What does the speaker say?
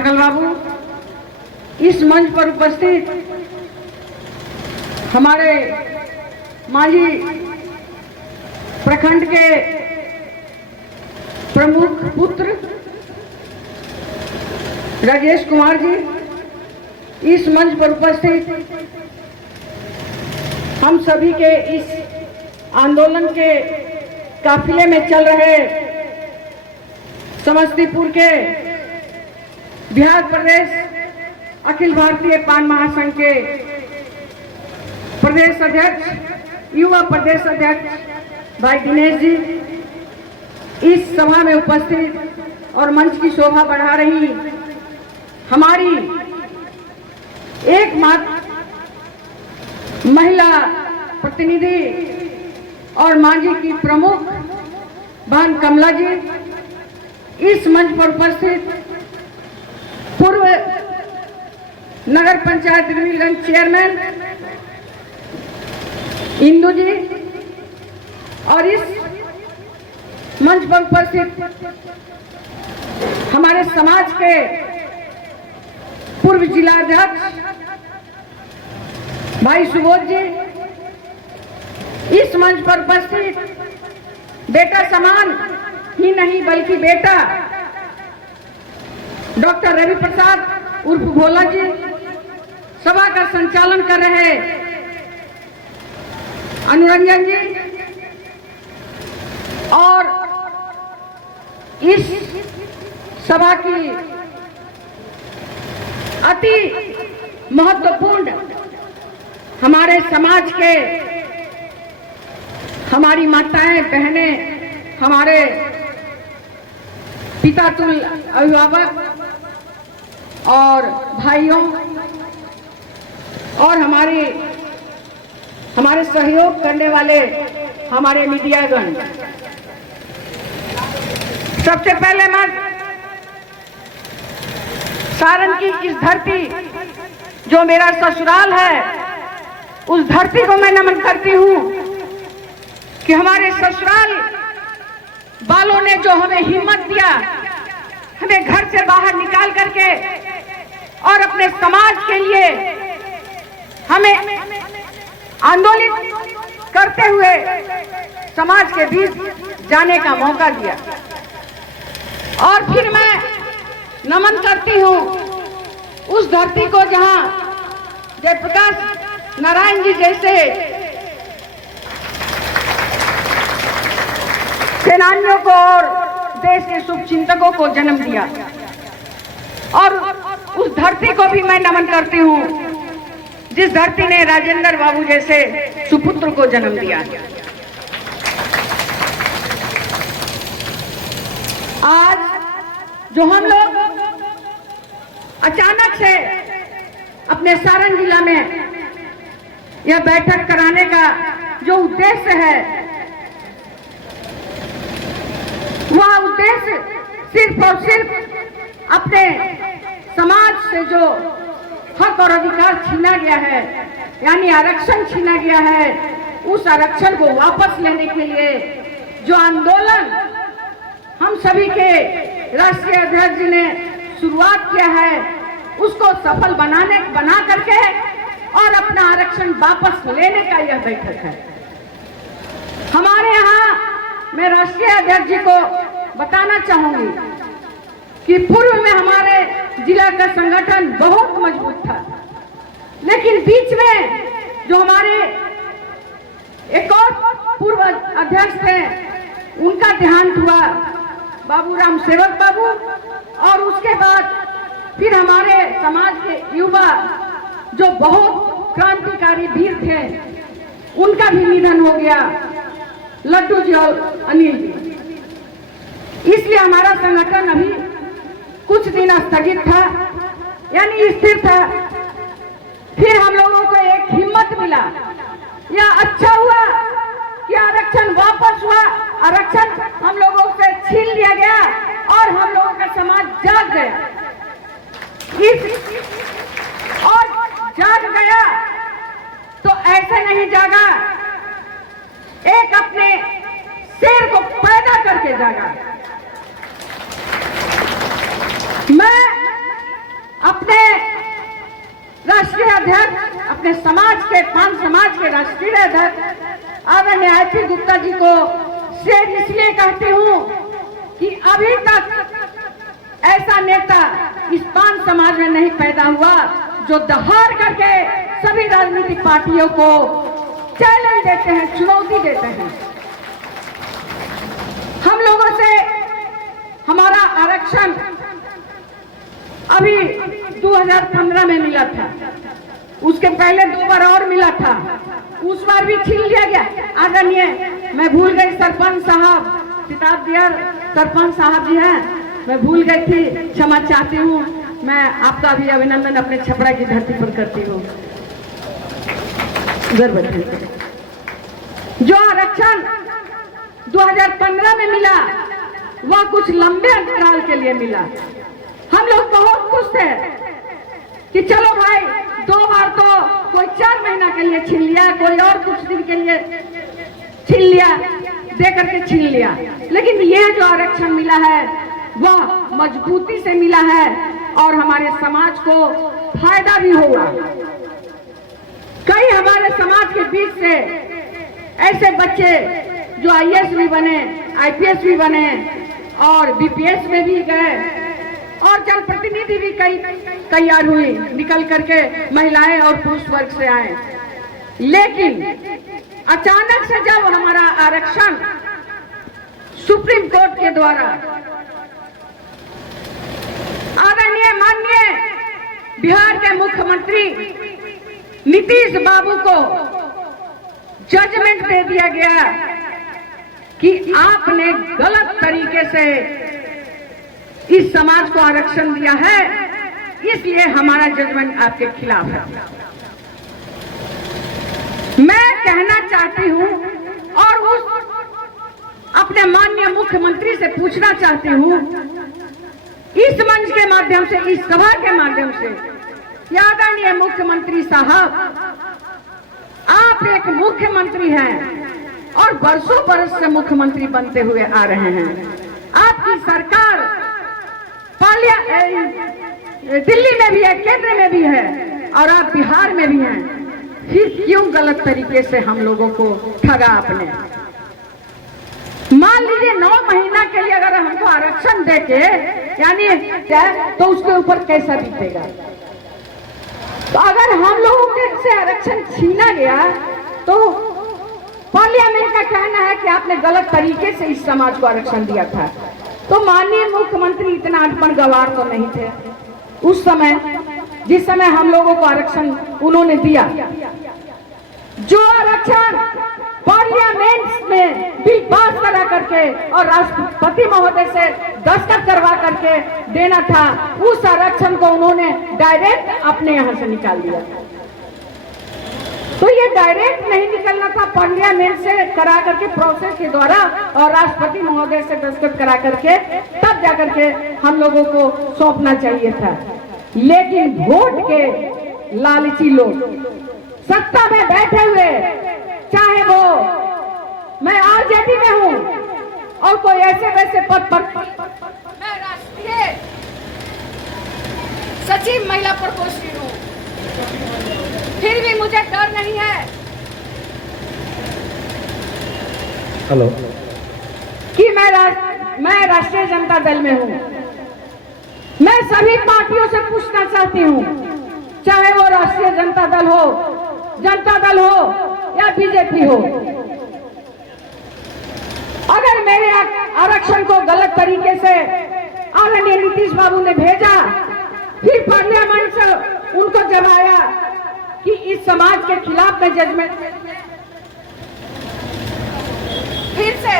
सकल बाबू, इस मंच पर उपस्थित हमारे मांझी प्रखंड के प्रमुख पुत्र राजेश कुमार जी, इस मंच पर उपस्थित हम सभी के इस आंदोलन के काफिले में चल रहे समस्तीपुर के बिहार प्रदेश अखिल भारतीय पान महासंघ के प्रदेश अध्यक्ष, युवा प्रदेश अध्यक्ष भाई दिनेश जी, इस सभा में उपस्थित और मंच की शोभा बढ़ा रही हमारी एकमात्र महिला प्रतिनिधि और मांझी की प्रमुख बहन कमला जी, इस मंच पर उपस्थित पूर्व नगर पंचायत दिल्लीगंज चेयरमैन इंदू जी, और इस मंच पर उपस्थित हमारे समाज के पूर्व जिला अध्यक्ष भाई सुबोध जी, इस मंच पर उपस्थित बेटा समान ही नहीं बल्कि बेटा डॉक्टर रवि प्रसाद उर्फ भोला जी, सभा का संचालन कर रहे अनुरंजन जी, और इस सभा की अति महत्वपूर्ण हमारे समाज के हमारी माताएं बहनें, हमारे पितातुल्य अभिभावक और भाइयों और हमारे सहयोग करने वाले हमारे मीडियागण, सबसे पहले मैं सारण की इस धरती जो मेरा ससुराल है, उस धरती को मैं नमन करती हूँ कि हमारे ससुराल वालों ने जो हमें हिम्मत दिया, हमें घर से बाहर निकाल करके और अपने समाज के लिए हमें आंदोलित करते हुए समाज के बीच जाने का मौका दिया। और फिर मैं नमन करती हूँ उस धरती को जहाँ जयप्रकाश नारायण जी जैसे सेनानियों को और देश के शुभचिंतकों को जन्म दिया, और उस धरती को भी मैं नमन करती हूँ जिस धरती ने राजेंद्र बाबू जैसे सुपुत्र को जन्म दिया। आज जो हम लोग अचानक से अपने सारण जिला में यह बैठक कराने का जो उद्देश्य है, वह उद्देश्य सिर्फ और सिर्फ अपने समाज से जो हक और अधिकार छीना गया है, यानी आरक्षण छीना गया है, उस आरक्षण को वापस लेने के लिए जो आंदोलन हम सभी के राष्ट्रीय अध्यक्ष जी ने शुरुआत किया है, उसको सफल बना करके और अपना आरक्षण वापस लेने का यह बैठक है। हमारे यहाँ मैं राष्ट्रीय अध्यक्ष जी को बताना चाहूंगी कि पूर्व में हमारे जिला का संगठन बहुत मजबूत था, लेकिन बीच में जो हमारे एक और पूर्व अध्यक्ष थे, उनका देहांत हुआ, बाबूराम सेवक बाबू, और उसके बाद फिर हमारे समाज के युवा जो बहुत क्रांतिकारी वीर थे, उनका भी निधन हो गया, लड्डू जी और अनिल जी। इसलिए हमारा संगठन अभी कुछ दिन स्थगित था, यानी स्थिर था। फिर हम लोगों को एक हिम्मत मिला, यह अच्छा हुआ कि आरक्षण वापस हुआ, आरक्षण हम लोगों से छीन लिया गया और हम लोगों का समाज जाग गया। और जाग गया तो ऐसे नहीं जागा, एक अपने शेर को पैदा करके जागा। मैं अपने समाज के, पान समाज के राष्ट्रीय अध्यक्ष आदरणीय IP गुप्ता जी को शेर इसलिए कहती हूँ कि अभी तक ऐसा नेता इस पान समाज में नहीं पैदा हुआ जो दहाड़ करके सभी राजनीतिक पार्टियों को चैलेंज देते हैं, चुनौती देते हैं। हम लोगों से हमारा आरक्षण अभी 2015 में मिला था, उसके पहले 2 बार और मिला था, उस बार भी छीन लिया गया। आदरणीय, मैं भूल गई सरपंच साहब, किताब दिया सरपंच साहब जी हैं, मैं भूल गई थी, क्षमा चाहती हूँ। मैं आपका भी अभिनंदन अपने छपरा की धरती पर करती हूँ। जो आरक्षण 2015 में मिला वह कुछ लंबे अंतराल के लिए मिला। हम लोग बहुत खुश थे कि चलो भाई 2 बार तो कोई 4 महीना के लिए छीन लिया, कोई और कुछ दिन के लिए छीन लिया, दे करके छीन लिया, लेकिन यह जो आरक्षण मिला है वह मजबूती से मिला है और हमारे समाज को फायदा भी होगा। कई हमारे समाज के बीच से ऐसे बच्चे जो IAS भी बने, IPS भी बने और BPS में भी गए और जनप्रतिनिधि भी कई तैयार हुई, निकल करके महिलाएं और पुरुष वर्ग से आए। लेकिन अचानक से जब हमारा आरक्षण सुप्रीम कोर्ट के द्वारा आदरणीय माननीय बिहार के मुख्यमंत्री नीतीश बाबू को जजमेंट दे दिया गया कि आपने गलत तरीके से इस समाज को आरक्षण दिया है, इसलिए हमारा जजमेंट आपके खिलाफ है। मैं कहना चाहती हूं और उस अपने माननीय मुख्यमंत्री से पूछना चाहती हूं, इस मंच के माध्यम से, इस सभा के माध्यम से, आदरणीय मुख्यमंत्री साहब, आप एक मुख्यमंत्री हैं और बरसों बरस से मुख्यमंत्री बनते हुए आ रहे हैं। आपकी सरकार दिल्ली में भी है, केंद्र में भी है और आप बिहार में भी हैं, फिर क्यों गलत तरीके से हम लोगों को ठगा आपने? मान लीजिए 9 महीना के लिए अगर हमको आरक्षण देके यानी तो उसके ऊपर कैसा बीतेगा? तो अगर हम लोगों के से आरक्षण छीना गया तो पार्लियामेंट का कहना है कि आपने गलत तरीके से इस समाज को आरक्षण दिया था। तो माननीय मुख्यमंत्री इतना अनपढ़ गवार तो नहीं थे उस समय, जिस समय हम लोगों को आरक्षण उन्होंने दिया। जो आरक्षण पार्लियामेंट में बिल पास करा करके और राष्ट्रपति महोदय से दस्तखत करवा करके देना था, उस आरक्षण को उन्होंने डायरेक्ट अपने यहां से निकाल दिया। तो ये डायरेक्ट नहीं निकलना था, पार्लियामेंट से करा करके प्रोसेस के द्वारा और राष्ट्रपति महोदय से दस्तखत करा करके तब जाकर के हम लोगों को सौंपना चाहिए था। लेकिन वोट के लालची लोग सत्ता में बैठे हुए, चाहे वो मैं RJD में हूं और कोई ऐसे वैसे पद पर, मैं राष्ट्रीय सचिव महिला प्रकोष्ठी हूं, फिर भी मुझे डर नहीं है। हेलो, कि मैं राष्ट्रीय जनता दल में हूं। मैं सभी पार्टियों से पूछना चाहती हूं, चाहे वो राष्ट्रीय जनता दल हो या BJP हो, अगर मेरे आरक्षण को गलत तरीके से आदरणीय नीतीश बाबू ने भेजा, फिर पार्लियामेंट से उनको जब आया कि इस समाज के खिलाफ में जजमेंट, फिर से